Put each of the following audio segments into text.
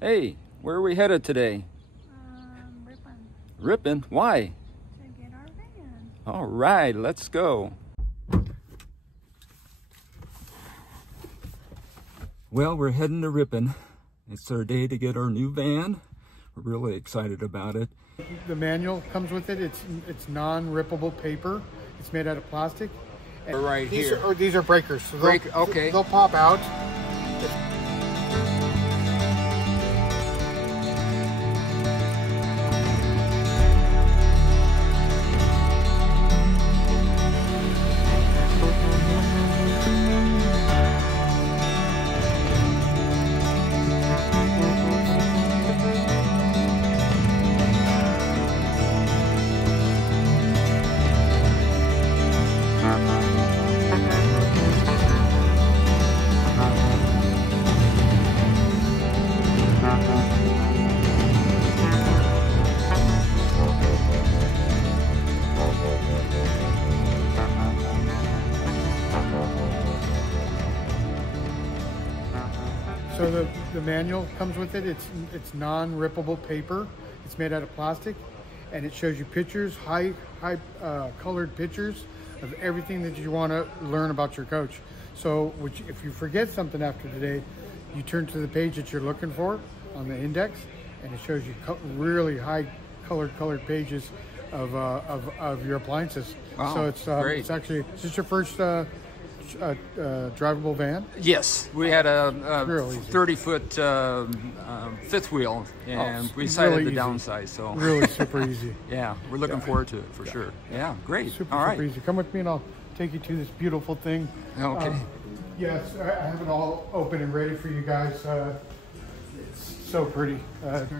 Hey, where are we headed today? Rippon. Rippon? Why? To get our van. All right, let's go. Well, we're heading to Rippon. It's our day to get our new van. We're really excited about it. The manual comes with it. It's non-rippable paper. It's made out of plastic. And Right here. These are breakers. So Okay. They'll pop out. So the manual comes with it. It's non-rippable paper. It's made out of plastic, and it shows you pictures, high colored pictures of everything that you want to learn about your coach. So if you forget something after today, you turn to the page that you're looking for on the index, and it shows you really high colored pages of your appliances. Wow, so it's great. It's actually, is this your first drivable van? Yes, we had a Real easy. 30-foot fifth wheel, and we decided really to easy. downsize. So Really super easy. yeah, we're looking forward to it for sure. Yeah, great. Super, All right. super easy. Come with me and I'll take you to this beautiful thing. Okay. Yes, I have it all open and ready for you guys. It's so pretty. Okay.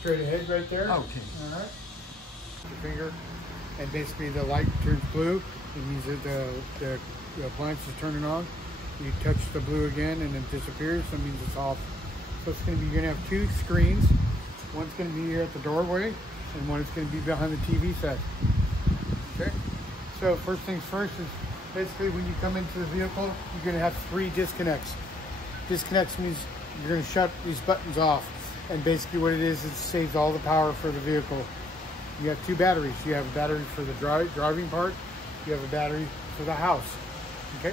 Straight ahead right there. Okay. All right. Your finger, and basically the light turns blue. It means that the appliance is turning on. You touch the blue again and it disappears. That means it's off. So it's going to be, you're going to have two screens. One's going to be here at the doorway, and one is going to be behind the TV set. Okay. So first things first is basically when you come into the vehicle, you're going to have 3 disconnects. Disconnects means you're going to shut these buttons off. And basically what it is, it saves all the power for the vehicle. You have 2 batteries. You have a battery for the driving part. You have a battery for the house. Okay.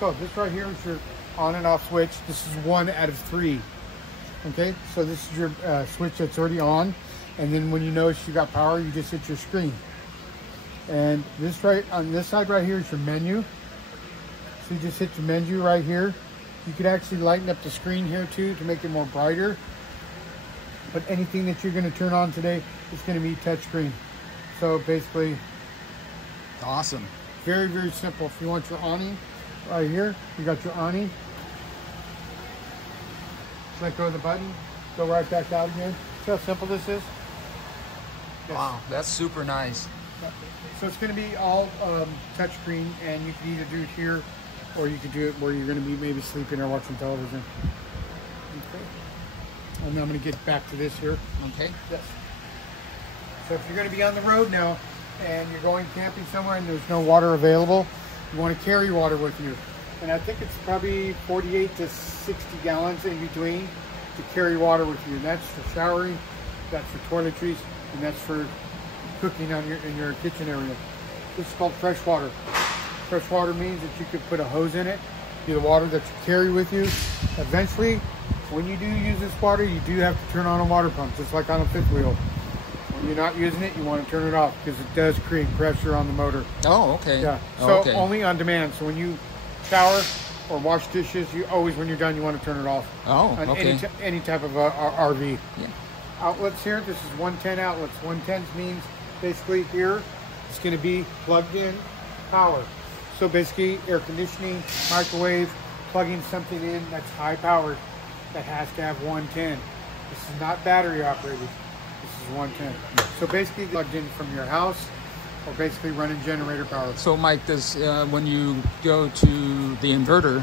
So this right here is your on and off switch. This is 1 out of 3. Okay. So this is your switch that's already on. And then when you notice you got power, you just hit your screen. And this right on this side right here is your menu. So you just hit the menu right here. You could actually lighten up the screen here too to make it more brighter. But anything that you're going to turn on today is going to be touchscreen. So basically, Awesome. very, very simple. If you want your awning right here, you got your awning. Let go of the button, go right back out again. See how simple this is? Yes. Wow, that's super nice. So it's going to be all touchscreen, and you can either do it here, or you can do it where you're going to be maybe sleeping or watching television. Okay. And then I'm going to get back to this here. Okay. Yes. So if you're going to be on the road now, and you're going camping somewhere and there's no water available, you want to carry water with you. And I think it's probably 48 to 60 gallons in between to carry water with you. And that's for showering, that's for toiletries, and that's for cooking in your kitchen area. This is called fresh water. Fresh water means that you could put a hose in it, be the water that you carry with you. Eventually, when you do use this water, you do have to turn on a water pump, just like on a fifth wheel. When you're not using it, you want to turn it off because it does create pressure on the motor. Oh, okay. Yeah. Oh, So okay. only on demand. So when you shower or wash dishes, you always, when you're done, you want to turn it off. Oh, On okay. any type of RV. Yeah. Outlets here. This is 110 outlets. 110s means basically here it's going to be plugged in power. So basically air conditioning, microwave, plugging something in that's high powered that has to have 110. This is not battery operated. This is 110. So basically plugged in from your house or basically running generator power. So Mike, does when you go to the inverter,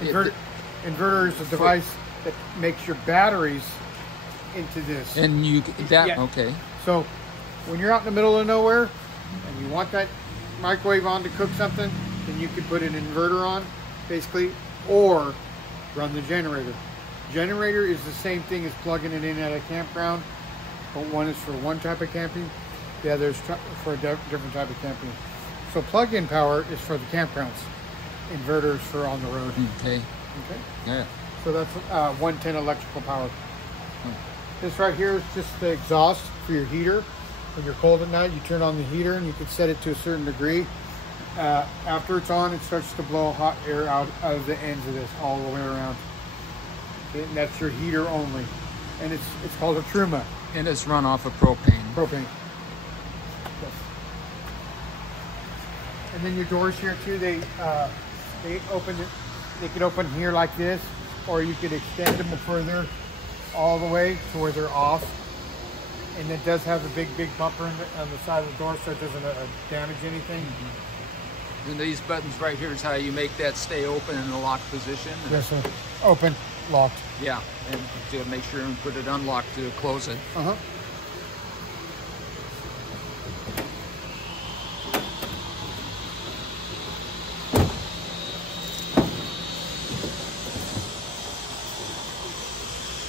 Inverter is a device that makes your batteries into this. and you that Yeah. okay. So when you're out in the middle of nowhere and you want that microwave on to cook something, then you could put an inverter on basically, or run the generator. Generator is the same thing as plugging it in at a campground, but one is for one type of camping, the other is for a different type of camping. So plug-in power is for the campgrounds, inverters for on the road. Okay. Okay. Yeah. So that's 110 electrical power. This right here is just the exhaust for your heater. When you're cold at night, you turn on the heater and you can set it to a certain degree. After it's on, it starts to blow hot air out of the ends of this all the way around. Okay, and that's your heater only. And it's called a Truma. And it's run off of propane. Propane. Yes. And then your doors here too, they open it. They could open here like this, or you could extend them further all the way to where they're off. And it does have a big bumper on the side of the door, so it doesn't damage anything. And these buttons right here is how you make that stay open in the locked position. Yes, sir. Open, locked. Yeah, and to make sure and put it unlocked to close it. Uh-huh.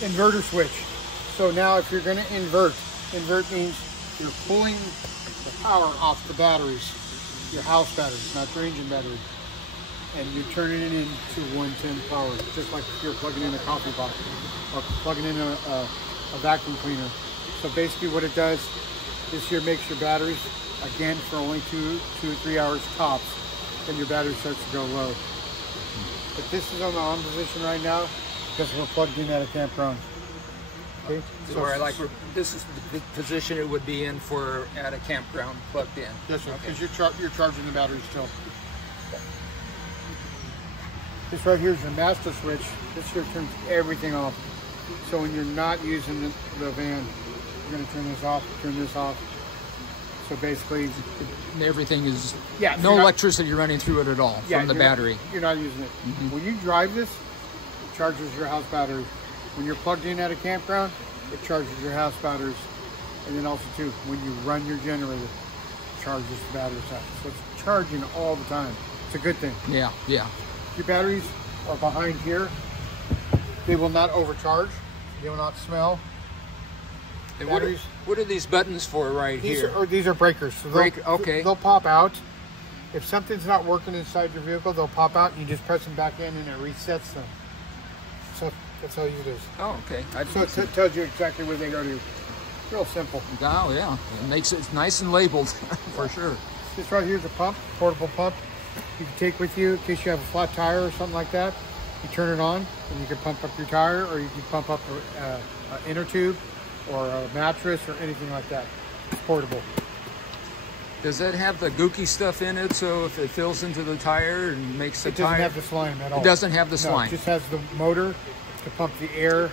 Inverter switch. So now if you're going to invert means you're pulling the power off the batteries, your house batteries, not your engine battery, and you're turning it into 110 power, just like if you're plugging in a coffee pot or plugging in a vacuum cleaner. So basically what it does, this here makes your batteries, again, for only two or 3 hours tops, then your battery starts to go low. But this is on the on position right now because we're plugged in at a campground. Okay, so where this is the position it would be in for at a campground plugged in. Yes, sir. Because you're charging the battery still. This right here is your master switch. This here turns everything off. So when you're not using the van, you're going to turn this off, turn this off. So basically, everything is no electricity running through it at all from the battery. You're not using it. When you drive this, it charges your house battery. When you're plugged in at a campground, it charges your house batteries. And then also too, when you run your generator, it charges the battery side. So it's charging all the time. It's a good thing. Yeah, yeah. Your batteries are behind here. They will not overcharge. They will not smell. And what are these buttons for right here? These are breakers. So they'll pop out. If something's not working inside your vehicle, they'll pop out and you just press them back in and it resets them. So that's how easy it is. Oh, okay. So it tells you exactly where they go to. Real simple. Oh, yeah. It makes it nice and labeled for sure. This right here is a pump, portable pump. You can take with you in case you have a flat tire or something like that. You turn it on and you can pump up your tire, or you can pump up an inner tube or a mattress or anything like that. It's portable. Does it have the gooky stuff in it, so if it fills into the tire and makes the tire... It doesn't have the slime at all. It doesn't have the slime? No, it just has the motor to pump the air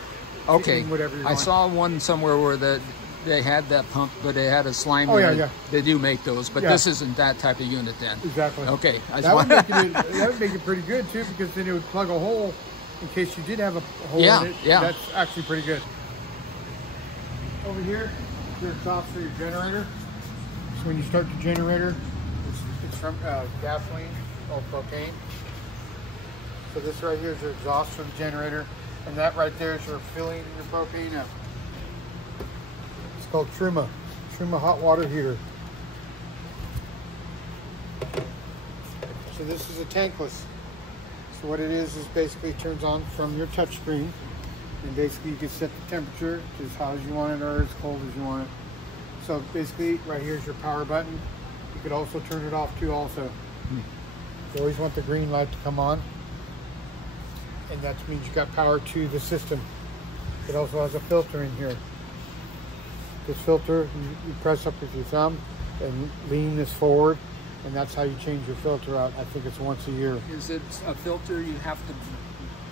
in whatever you want. I saw one somewhere where they had that pump, but it had a slime in it. Yeah. They do make those, but this isn't that type of unit then. Exactly. Okay. That would make it pretty good too, because then it would plug a hole in case you did have a hole in it. Yeah. That's actually pretty good. Over here, your exhaust for your generator. So when you start the generator, it's from gasoline or propane. So this right here is your exhaust for the generator, and that right there is your filling your propane up. It's called Truma Hot water heater. So this is a tankless. So what it is basically turns on from your touch screen, and basically you can set the temperature to as hot as you want it or as cold as you want it. So basically right here's your power button. You could also turn it off too also. You always want the green light to come on, and that means you got power to the system. It also has a filter in here. This filter, you press up with your thumb and lean this forward, and that's how you change your filter out. I think it's once a year. Is it a filter you have to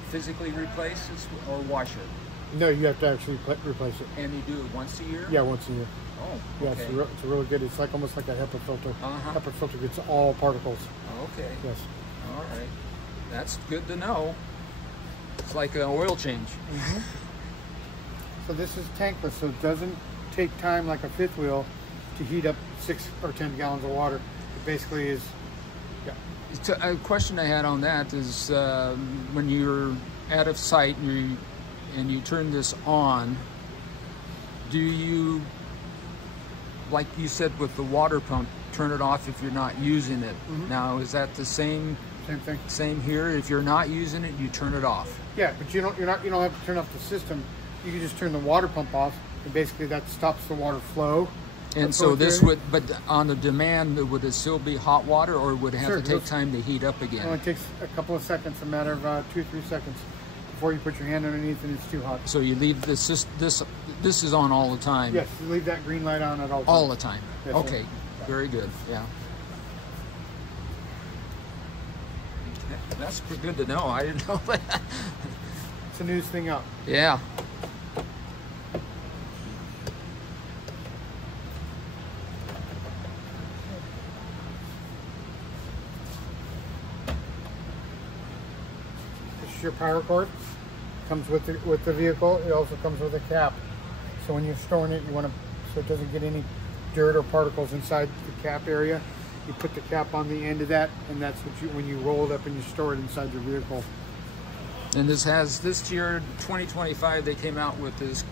physically replace or wash it? No, you have to actually replace it. And you do it once a year? Yeah, once a year. Oh, okay. Yeah, it's really good. It's like almost like a HEPA filter. HEPA filter gets all particles. Okay. Yes. All right. That's good to know. It's like an oil change. So this is tankless, so it doesn't take time like a fifth wheel to heat up 6 or 10 gallons of water. It basically is So a question I had on that is when you're out of sight and you turn this on, do you, like you said with the water pump, turn it off if you're not using it? Mm-hmm. Now, is that the same thing? Same here. If you're not using it, you turn it off. Yeah, but you don't have to turn off the system. You can just turn the water pump off, and basically that stops the water flow. And so this would, but on the demand, would it still be hot water, or would it have to take time to heat up again? It only takes a couple of seconds, a matter of 2 or 3 seconds before you put your hand underneath and it's too hot. So you leave this is on all the time? Yes, you leave that green light on at all times. All the time? Yes, okay, sir. Very good, yeah. That's good to know. I didn't know that. It's a news thing up. Yeah. This is your power cord. Comes with the vehicle. It also comes with a cap. So when you're storing it, you want to, so it doesn't get any dirt or particles inside the cap area. You put the cap on the end of that, and that's what you, when you roll it up and you store it inside your vehicle. And this year, 2025, they came out with this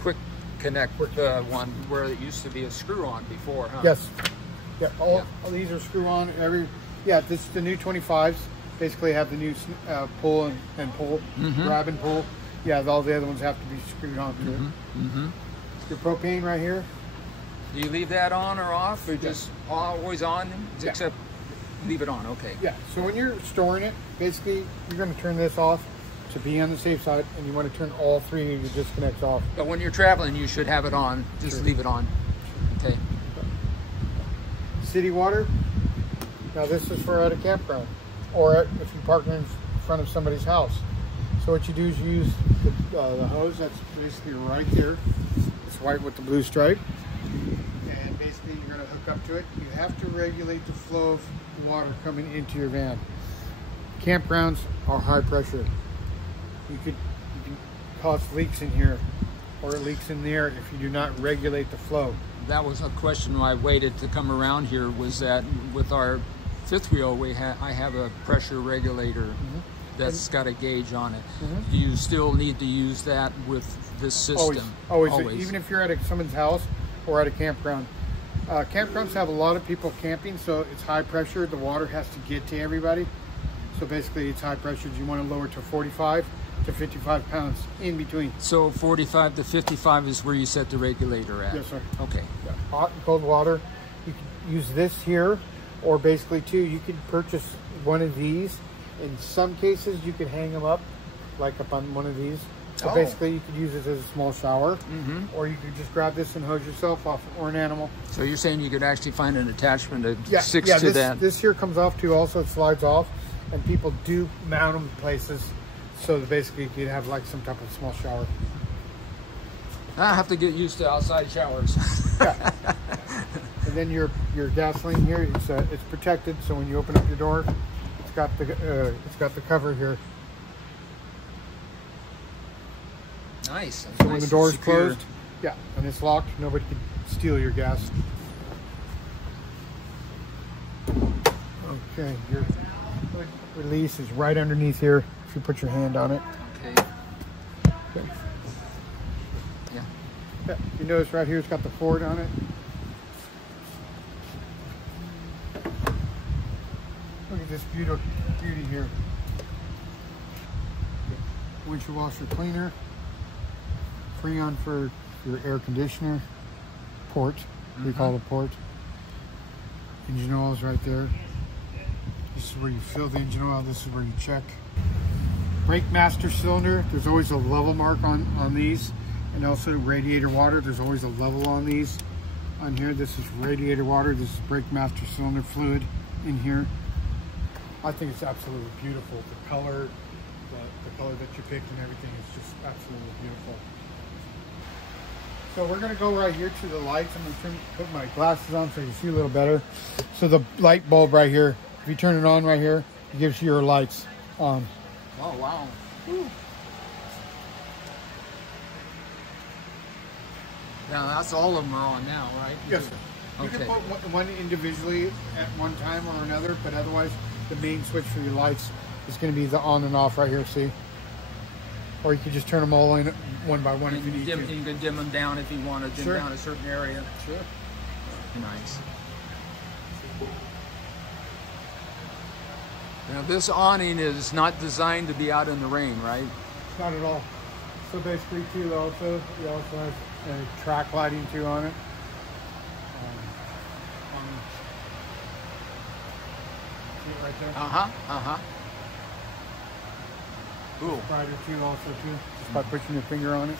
quick connect one where it used to be a screw on before, huh? Yes. Yeah. All these are screw on. This is the new 25s. Basically have the new pull and pull, grab and pull. Yeah, all the other ones have to be screwed onto it. Your propane right here. Do you leave that on or off, or just always on, except leave it on? Okay. Yeah, so when you're storing it, basically you're going to turn this off to be on the safe side, and you want to turn all 3 of your disconnects off. But when you're traveling, you should have it on. Just leave it on. Okay. City water. Now this is for at a campground, or if you park in front of somebody's house. So what you do is you use the hose that's basically right there. It's white with the blue stripe. And basically you're going to hook up to it. You have to regulate the flow of water coming into your van. Campgrounds are high pressure. You can cause leaks in here or leaks in there if you do not regulate the flow. That was a question I waited to come around here, was that with our fifth wheel, I have a pressure regulator that's got a gauge on it. Do you still need to use that with this system? Always. Even if you're at someone's house or at a campground. Campgrounds have a lot of people camping, so it's high pressure. The water has to get to everybody. So basically it's high pressure. You want to lower to 45 to 55 pounds in between. So 45 to 55 is where you set the regulator at? Yes, sir. Okay. Yeah. Hot and cold water. You can use this here, or basically too, you could purchase one of these. In some cases, you could hang them up, like up on one of these. So basically, you could use it as a small shower, or you could just grab this and hose yourself off, or an animal. So you're saying you could actually find an attachment that sticks to that? This here comes off too. Also, it slides off, and people do mount them places, so that basically you could have like some type of small shower. I have to get used to outside showers. And then your gasoline here, it's protected, so when you open up your door, it's got the cover here. Nice. So when the door is closed, and it's locked, nobody can steal your gas. Okay, your release is right underneath here if you put your hand on it. Okay. Yeah, you notice right here it's got the Ford on it. Look at this beauty here. Windshield washer cleaner. Freon for your air conditioner. Port, we call it port. Engine oil is right there. This is where you fill the engine oil. This is where you check. Brake master cylinder. There's always a level mark on these. And also radiator water. There's always a level on these. On here, this is radiator water. This is brake master cylinder fluid in here. I think it's absolutely beautiful. The color, the color that you picked and everything is just absolutely beautiful. So we're going to go right here to the lights. I'm going to put my glasses on so you can see a little better. So the light bulb right here, if you turn it on right here, it gives you your lights on. Oh, wow. Ooh. Now, that's all of them are on now, right? Yes, sir. You Okay. can put one individually at one time or another, but otherwise the main switch for your lights is going to be the on and off right here, see? Or you can just turn them all in one by one if you need to. You can dim them down if you want to dim Sure. down a certain area. Sure. Nice. Now this awning is not designed to be out in the rain, right? Not at all. So basically too, we also have track lighting too on it. See it right there? Cool. Brighter too also too, just by pushing your finger on it.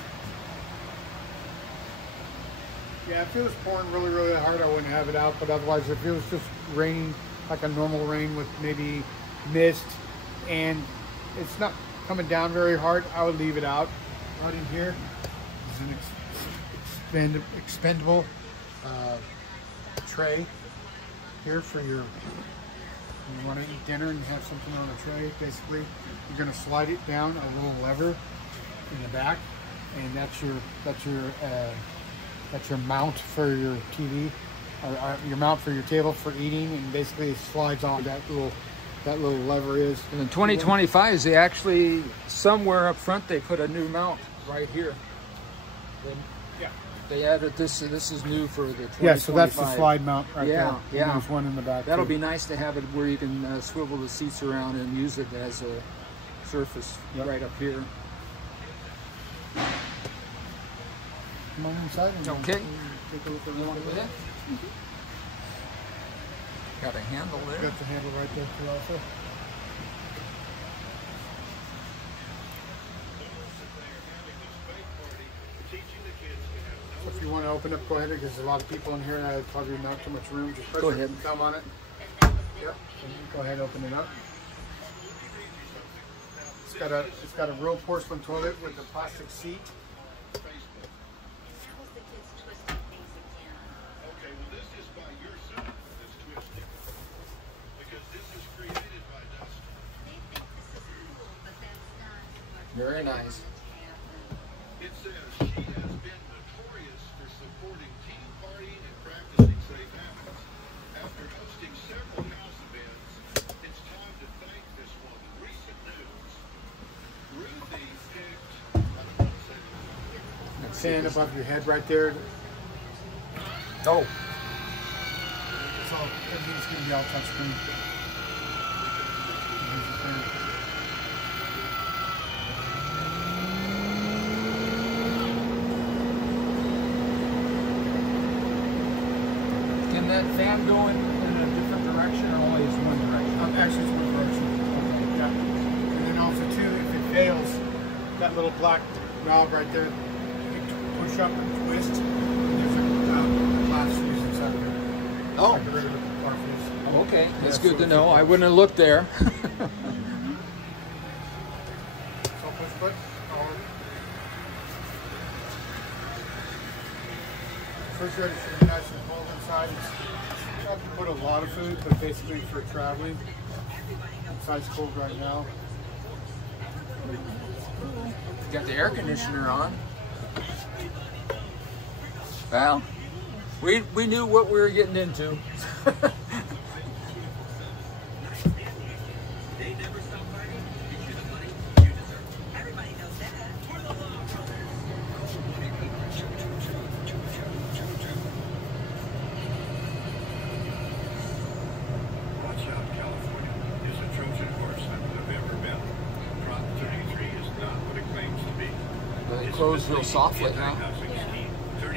Yeah, if it was pouring really, really hard, I wouldn't have it out, but otherwise if it was just raining like a normal rain with maybe mist and it's not coming down very hard, I would leave it out. Right in here is an expendable tray here for your, you want to eat dinner and have something on a tray. Basically, you're going to slide it down a little lever in the back, and that's your mount for your TV, or your mount for your table for eating, and basically it slides on that little lever is. And in 2025, they actually, somewhere up front, they put a new mount right here. They added this, so this is new for the 2025. Yeah, so that's the slide mount right there. Yeah. And there's one in the back. That'll too. be nice to have it where you can swivel the seats around and use it as a surface right up here. Come on inside. And Okay. Take a look at it. Got a handle there. Got the handle right there too also. If you want to open up, go ahead, because there's a lot of people in here and I probably not too much room. Just press Go your ahead. thumb on it. Yep. And go ahead, open it up. It's got a real porcelain toilet with a plastic seat. Very nice. It says she has been notorious for supporting teen partying and practicing safe habits. After hosting several house events, it's time to thank this woman. Recent news. Ruthie picked Fan above your head right there. Oh. So everything's going to be all touchscreen. Can that fan go in a different direction or always one direction? Actually, it's one direction. Okay. Yeah. And then also too, if it fails, that little black knob right there, you push up and twist. There's a glass fuse inside of it. Oh. Like a regular car fuse. Oh, okay. That's Yeah, good so to if know. it- I wouldn't have looked there. So push button. Refrigerator should be nice and cold inside. You have to put a lot of food, but basically for traveling, inside's cold right now. Got the air conditioner on. Well, we knew what we were getting into. Watch out, California is a Trojan horse I've ever been. Prop 33 is not what it claims to be. They close real softly, huh?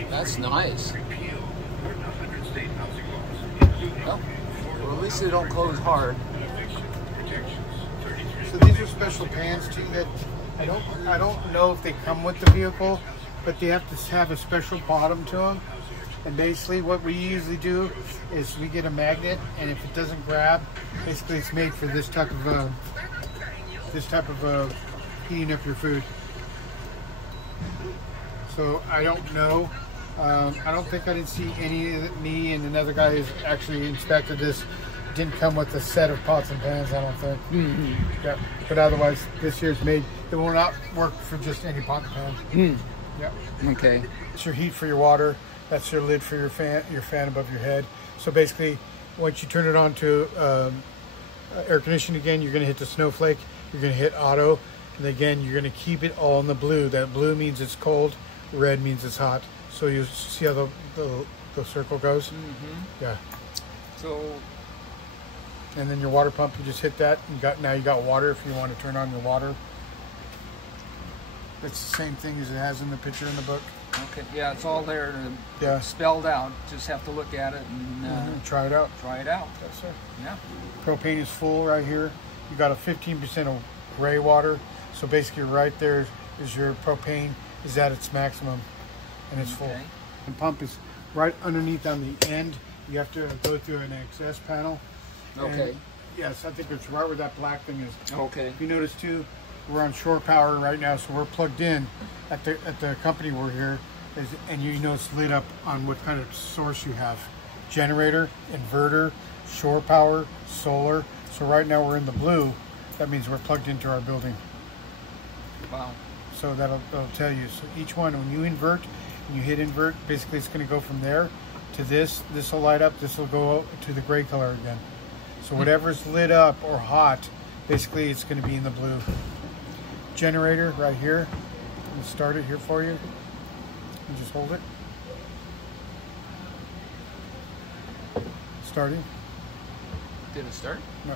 That's nice. Repeal more than 100 state housing laws, including Well, at least they don't close hard. So these are special pans too that I don't know if they come with the vehicle, but they have to have a special bottom to them. And basically what we usually do is we get a magnet, and if it doesn't grab, basically it's made for this type of heating up your food. So I don't know. I don't think I didn't see me and another guy who's actually inspected this didn't come with a set of pots and pans, I don't think. Mm-hmm. Yeah. But otherwise, this year's made, it will not work for just any pot and pan. Mm. Yeah. Okay. It's your heat for your water. That's your lid for your fan above your head. So basically, once you turn it on to air conditioning again, you're going to hit the snowflake, you're going to hit auto, and again, you're going to keep it all in the blue. That blue means it's cold, red means it's hot. So you see how the circle goes? Yeah. So, and then your water pump, you just hit that. Now you got water if you want to turn on your water. It's the same thing as it has in the picture in the book. okay, yeah, it's all there, Yeah. spelled out. Just have to look at it and Try it out. try it out. Yes, sir. Yeah. Propane is full right here. You got a 15% of gray water. So basically right there is your propane is at its maximum and it's full. Okay. The pump is right underneath on the end. You have to go through an access panel. Okay. And yes, I think it's right where that black thing is. Okay. If you notice too, we're on shore power right now, so we're plugged in at the company we're here, and you know it's lit up on what kind of source you have. Generator, inverter, shore power, solar. So right now we're in the blue. That means we're plugged into our building. Wow. So that'll tell you. So each one, when you invert, and you hit invert, basically it's going to go from there to this. This will light up. This will go to the gray color again. So whatever's lit up or hot, basically it's going to be in the blue. Generator right here. I'm going to start it here for you. You just hold it. Starting. Did it start? No.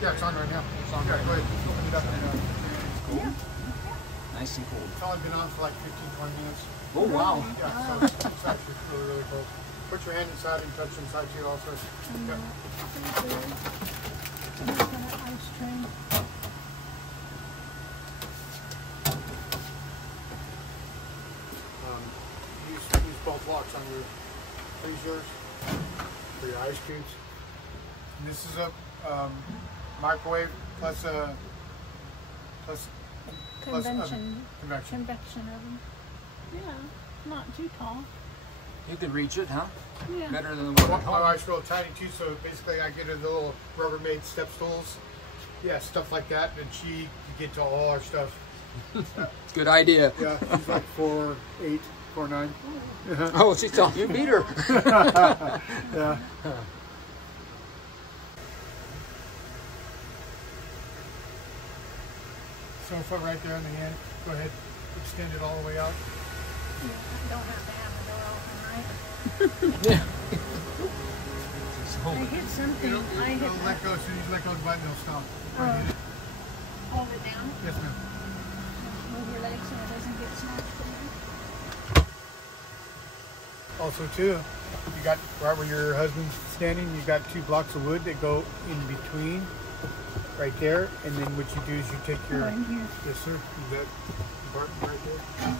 Yeah, it's on right now. It's on. Yeah, go ahead. Just open it up and Cool. Nice and cool. it's only been on for like 15-20 minutes. Oh, wow. Yeah, so it's actually really, really cold. Put your hand inside and touch inside too also. Yeah. Ice tray. Use both locks on your freezers for your ice cubes. And this is a microwave plus Convection convection. oven. Yeah, not too tall. You could reach it, huh? Yeah. Better than the one at My home. wife's real tiny too, so basically I get her the little Rubbermaid step stools. Yeah, stuff like that, and she can get to all our stuff. Good idea. Yeah, she's like 4'8", 4'9". Oh, she's telling you beat her. Yeah. Sofa right there on the end. Go ahead, extend it all the way out. Yeah, I don't have to have the door open, right? Yeah. I hit something. I hit It'll let go, as soon as you let go of the button, it'll stop. Oh. Hold it down. Yes, ma'am. Move your legs so it doesn't get snatched from you. Also too, you got right where your husband's standing, you got 2 blocks of wood that go in between, right there. And then what you do is you take your, Right here. yes sir, that compartment right there.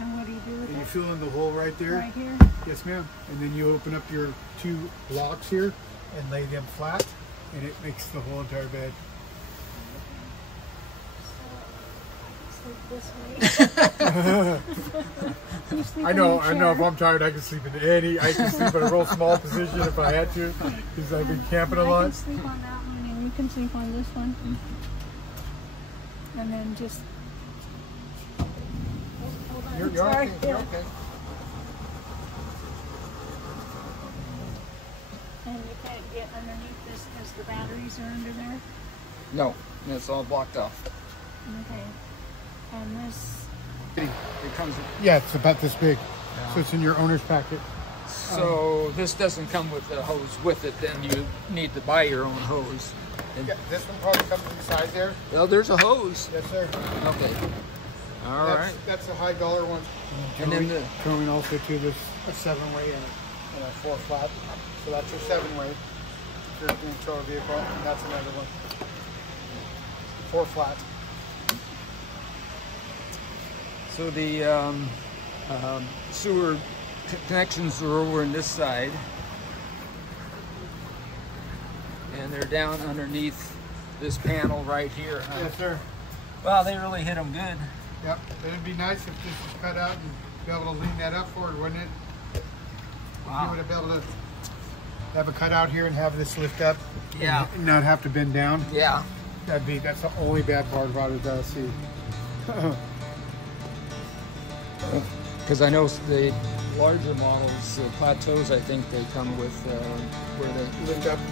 And what do you do with And you it? fill in the hole right there. Right here. Yes ma'am. And then you open up your 2 blocks here and lay them flat, and it makes the whole entire bed. Sleep this way. You sleep I in know, your I know. If chair. I'm tired, I can sleep in any. I can sleep in a real small position if I had to, because I've been camping a I lot. can sleep on that one, and you can sleep on this one. And then just. Hold on. You're Sorry. okay. You're okay. And you can't get underneath this because the batteries are under there. No, it's all blocked off. Okay. And this. It comes. Yeah, it's about this big. Yeah. So it's in your owner's packet. So this doesn't come with the hose with it. Then you need to buy your own hose. And, Yeah, this one probably comes inside there. well, there's a hose. Yes, sir. Okay. All right. That's a high dollar one. And then the- towing also to this a 7-way and a 4 flat. So that's your 7-way. If you're going to tow a vehicle, and that's another one. 4 flat. So the sewer connections are over on this side, and they're down underneath this panel right here. Huh? Yes, sir. Well, they really hit them good. Yep. It'd be nice if this was cut out and be able to lean that up forward, wouldn't it? If you Wow. would have been able to have a cutout here and have this lift up. Yeah. And not have to bend down. Yeah. That's the only bad part about it that I see. Because I know larger models, plateaus, I think they come with where they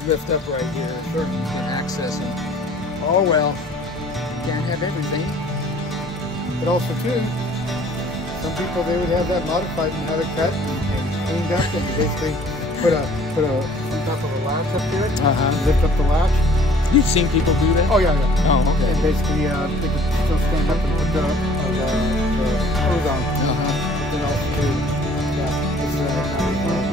lift up right here. Sure. You can access them. Oh well, can't have everything. But also too, some people they would have that modified and have it cut and cleaned up and basically put some type of a latch up to it. Lift up the latch. You've seen people do that? Oh yeah, yeah. Oh, okay. And basically they could still stand up and put the hose on. But then also too, yeah, this is